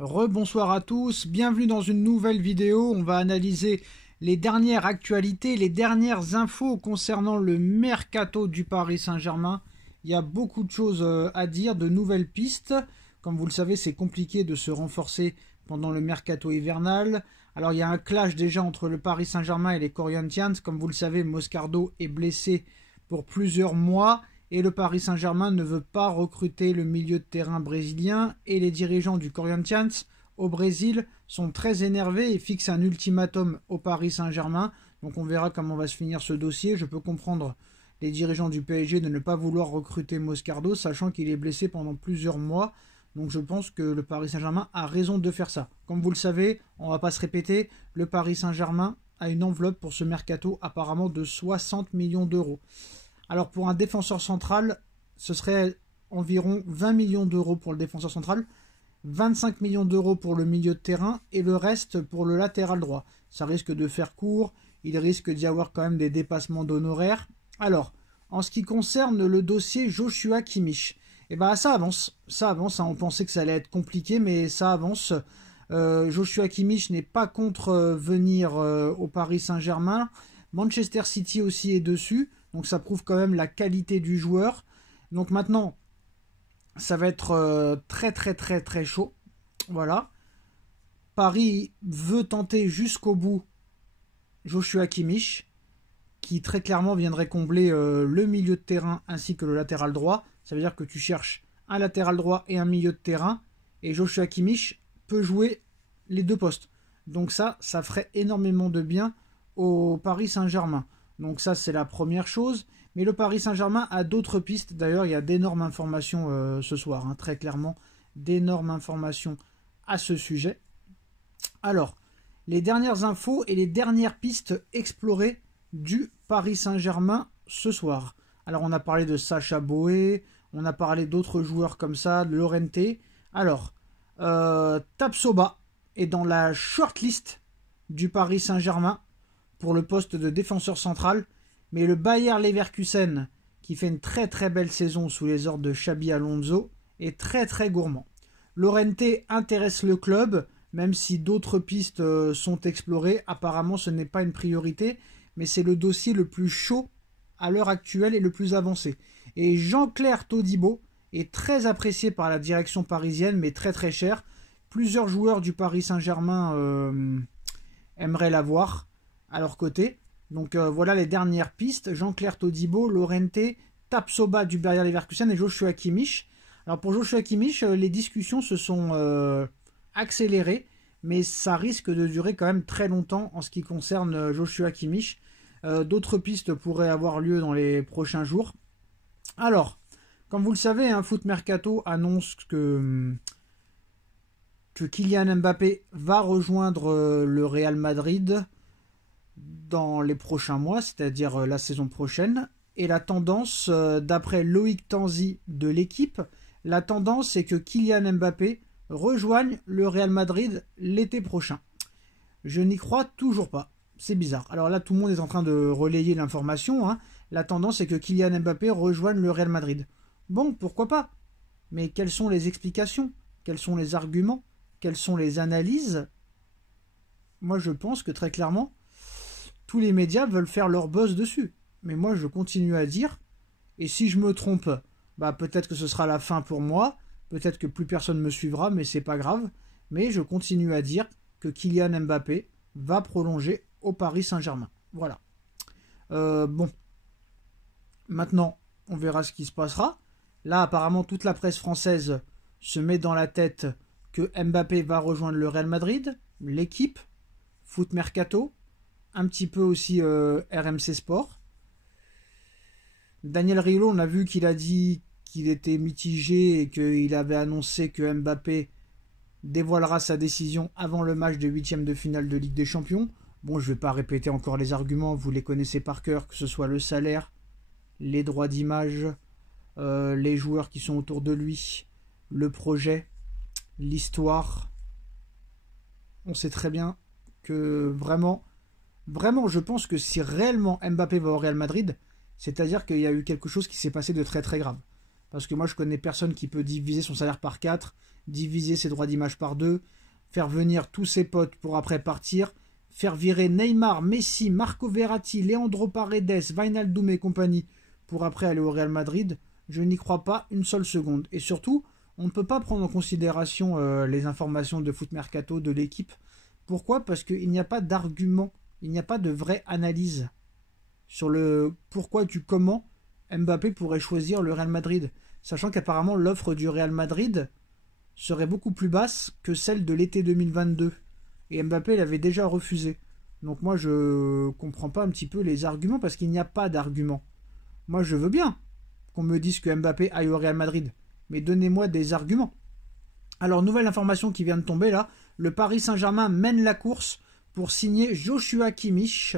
Rebonsoir à tous, bienvenue dans une nouvelle vidéo. On va analyser les dernières actualités, les dernières infos concernant le mercato du Paris Saint-Germain. Il y a beaucoup de choses à dire, de nouvelles pistes. Comme vous le savez, c'est compliqué de se renforcer pendant le mercato hivernal. Alors il y a un clash déjà entre le Paris Saint-Germain et les Corinthians. Comme vous le savez, Moscardo est blessé pour plusieurs mois. Et le Paris Saint-Germain ne veut pas recruter le milieu de terrain brésilien et les dirigeants du Corinthians au Brésil sont très énervés et fixent un ultimatum au Paris Saint-Germain. Donc on verra comment va se finir ce dossier. Je peux comprendre les dirigeants du PSG de ne pas vouloir recruter Moscardo, sachant qu'il est blessé pendant plusieurs mois. Donc je pense que le Paris Saint-Germain a raison de faire ça. Comme vous le savez, on ne va pas se répéter, le Paris Saint-Germain a une enveloppe pour ce mercato apparemment de 60 millions d'euros. Alors pour un défenseur central, ce serait environ 20 millions d'euros pour le défenseur central, 25 millions d'euros pour le milieu de terrain et le reste pour le latéral droit. Ça risque de faire court, il risque d'y avoir quand même des dépassements d'honoraires. Alors, en ce qui concerne le dossier Joshua Kimmich, eh ben ça avance, hein. On pensait que ça allait être compliqué, mais ça avance. Joshua Kimmich n'est pas contre venir au Paris Saint-Germain. Manchester City aussi est dessus. Donc ça prouve quand même la qualité du joueur. Donc maintenant, ça va être très chaud. Voilà. Paris veut tenter jusqu'au bout Joshua Kimmich, qui très clairement viendrait combler le milieu de terrain ainsi que le latéral droit. Ça veut dire que tu cherches un latéral droit et un milieu de terrain. Et Joshua Kimmich peut jouer les deux postes. Donc ça ferait énormément de bien au Paris Saint-Germain. Donc ça, c'est la première chose. Mais le Paris Saint-Germain a d'autres pistes. D'ailleurs, il y a d'énormes informations ce soir. Hein, très clairement, d'énormes informations à ce sujet. Alors, les dernières infos et les dernières pistes explorées du Paris Saint-Germain ce soir. Alors, on a parlé de Sacha Boey. On a parlé d'autres joueurs comme ça, de Llorente. Alors, Tapsoba est dans la shortlist du Paris Saint-Germain pour le poste de défenseur central, mais le Bayer Leverkusen, qui fait une très belle saison sous les ordres de Xabi Alonso, est très gourmand. Llorente intéresse le club, même si d'autres pistes sont explorées. Apparemment, ce n'est pas une priorité, mais c'est le dossier le plus chaud à l'heure actuelle et le plus avancé. Et Jean-Claire Todibo est très apprécié par la direction parisienne, mais très cher. Plusieurs joueurs du Paris Saint-Germain aimeraient l'avoir à leur côté. Donc voilà les dernières pistes. Jean-Claire Todibo, Llorente, Tapsoba du Bayer Leverkusen et Joshua Kimmich. Alors pour Joshua Kimmich, les discussions se sont accélérées, mais ça risque de durer quand même très longtemps en ce qui concerne Joshua Kimmich. D'autres pistes pourraient avoir lieu dans les prochains jours. Alors, comme vous le savez, Foot Mercato annonce que Kylian Mbappé va rejoindre le Real Madrid dans les prochains mois, c'est-à-dire la saison prochaine. Et la tendance, d'après Loïc Tanzi de l'équipe, la tendance c'est que Kylian Mbappé rejoigne le Real Madrid l'été prochain. Je n'y crois toujours pas. C'est bizarre. Alors là, tout le monde est en train de relayer l'information. Hein. La tendance c'est que Kylian Mbappé rejoigne le Real Madrid. Bon, pourquoi pas? Mais quelles sont les explications? Quels sont les arguments? Quelles sont les analyses? Moi, je pense que très clairement, tous les médias veulent faire leur buzz dessus. Mais moi, je continue à dire, et si je me trompe, bah peut-être que ce sera la fin pour moi, peut-être que plus personne me suivra, mais c'est pas grave. Mais je continue à dire que Kylian Mbappé va prolonger au Paris Saint-Germain. Voilà. Bon. Maintenant, on verra ce qui se passera. Là, apparemment, toute la presse française se met dans la tête que Mbappé va rejoindre le Real Madrid, l'équipe, Foot Mercato, un petit peu aussi RMC Sport. Daniel Riolo, on a vu qu'il a dit qu'il était mitigé et qu'il avait annoncé que Mbappé dévoilera sa décision avant le match de 8e de finale de Ligue des Champions. Bon, je ne vais pas répéter encore les arguments, vous les connaissez par cœur, que ce soit le salaire, les droits d'image, les joueurs qui sont autour de lui, le projet, l'histoire. On sait très bien que vraiment, je pense que si réellement Mbappé va au Real Madrid, c'est-à-dire qu'il y a eu quelque chose qui s'est passé de très grave. Parce que moi, je connais personne qui peut diviser son salaire par 4 diviser ses droits d'image par deux, faire venir tous ses potes pour après partir, faire virer Neymar, Messi, Marco Verratti, Leandro Paredes, Wijnaldum et compagnie pour après aller au Real Madrid, je n'y crois pas une seule seconde. Et surtout, on ne peut pas prendre en considération les informations de Foot Mercato de l'équipe. Pourquoi? Parce qu'il n'y a pas d'argument, il n'y a pas de vraie analyse sur le pourquoi du comment Mbappé pourrait choisir le Real Madrid. Sachant qu'apparemment l'offre du Real Madrid serait beaucoup plus basse que celle de l'été 2022. Et Mbappé l'avait déjà refusé. Donc moi je comprends pas un petit peu les arguments parce qu'il n'y a pas d'argument. Moi je veux bien qu'on me dise que Mbappé aille au Real Madrid. Mais donnez-moi des arguments. Alors nouvelle information qui vient de tomber là. Le Paris Saint-Germain mène la course pour signer Joshua Kimmich.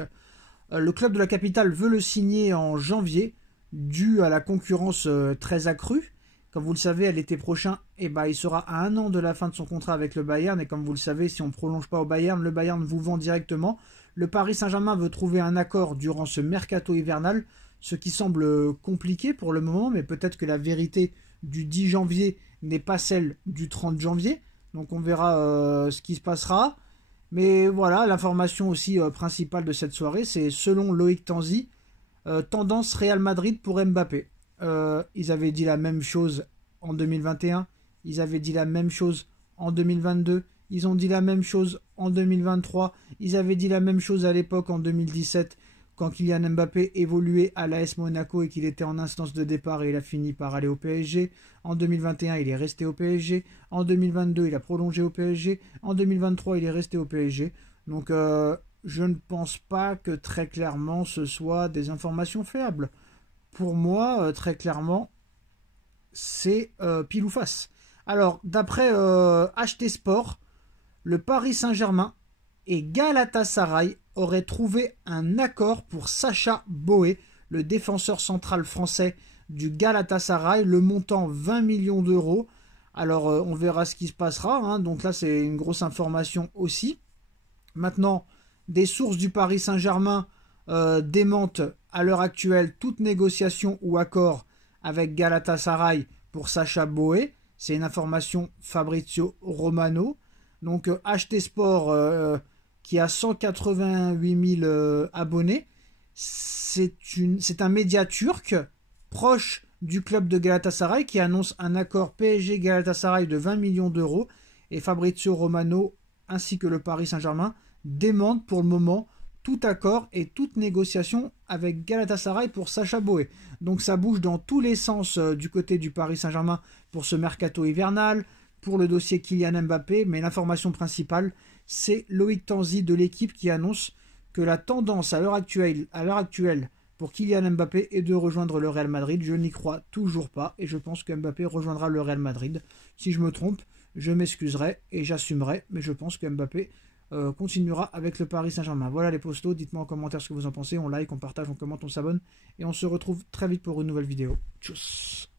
Le club de la capitale veut le signer en janvier dû à la concurrence très accrue. Comme vous le savez, à l'été prochain, il sera à 1 an de la fin de son contrat avec le Bayern. Et comme vous le savez, si on ne prolonge pas au Bayern, le Bayern vous vend directement. Le Paris Saint-Germain veut trouver un accord durant ce mercato hivernal, ce qui semble compliqué pour le moment, mais peut-être que la vérité du 10 janvier n'est pas celle du 30 janvier. Donc on verra ce qui se passera. Mais voilà, l'information aussi principale de cette soirée, c'est selon Loïc Tanzi, tendance Real Madrid pour Mbappé. Ils avaient dit la même chose en 2021, ils avaient dit la même chose en 2022, ils ont dit la même chose en 2023, ils avaient dit la même chose à l'époque en 2017 quand Kylian Mbappé évoluait à l'AS Monaco et qu'il était en instance de départ et il a fini par aller au PSG. En 2021, il est resté au PSG. En 2022, il a prolongé au PSG. En 2023, il est resté au PSG. Donc je ne pense pas que très clairement ce soit des informations fiables. Pour moi, très clairement, c'est pile ou face. Alors, d'après HT Sport, le Paris Saint-Germain et Galatasaray auraient trouvé un accord pour Sacha Boey, le défenseur central français du Galatasaray, le montant 20 millions d'euros. Alors, on verra ce qui se passera. Hein. Donc là, c'est une grosse information aussi. Maintenant, des sources du Paris Saint-Germain démentent à l'heure actuelle toute négociation ou accord avec Galatasaray pour Sacha Boey. C'est une information Fabrizio Romano. Donc HT Sport qui a 188 000 abonnés. C'est un média turc proche du club de Galatasaray qui annonce un accord PSG-Galatasaray de 20 millions d'euros. Et Fabrizio Romano ainsi que le Paris Saint-Germain démentent pour le moment tout accord et toute négociation avec Galatasaray pour Sacha Boey. Donc ça bouge dans tous les sens du côté du Paris Saint-Germain pour ce mercato hivernal, pour le dossier Kylian Mbappé, mais l'information principale, c'est Loïc Tanzi de l'équipe qui annonce que la tendance à l'heure actuelle pour Kylian Mbappé est de rejoindre le Real Madrid. Je n'y crois toujours pas et je pense que Mbappé rejoindra le Real Madrid. Si je me trompe, je m'excuserai et j'assumerai, mais je pense que Mbappé continuera avec le Paris Saint-Germain. Voilà les postos, dites-moi en commentaire ce que vous en pensez, on like, on partage, on commente, on s'abonne et on se retrouve très vite pour une nouvelle vidéo. Tchuss.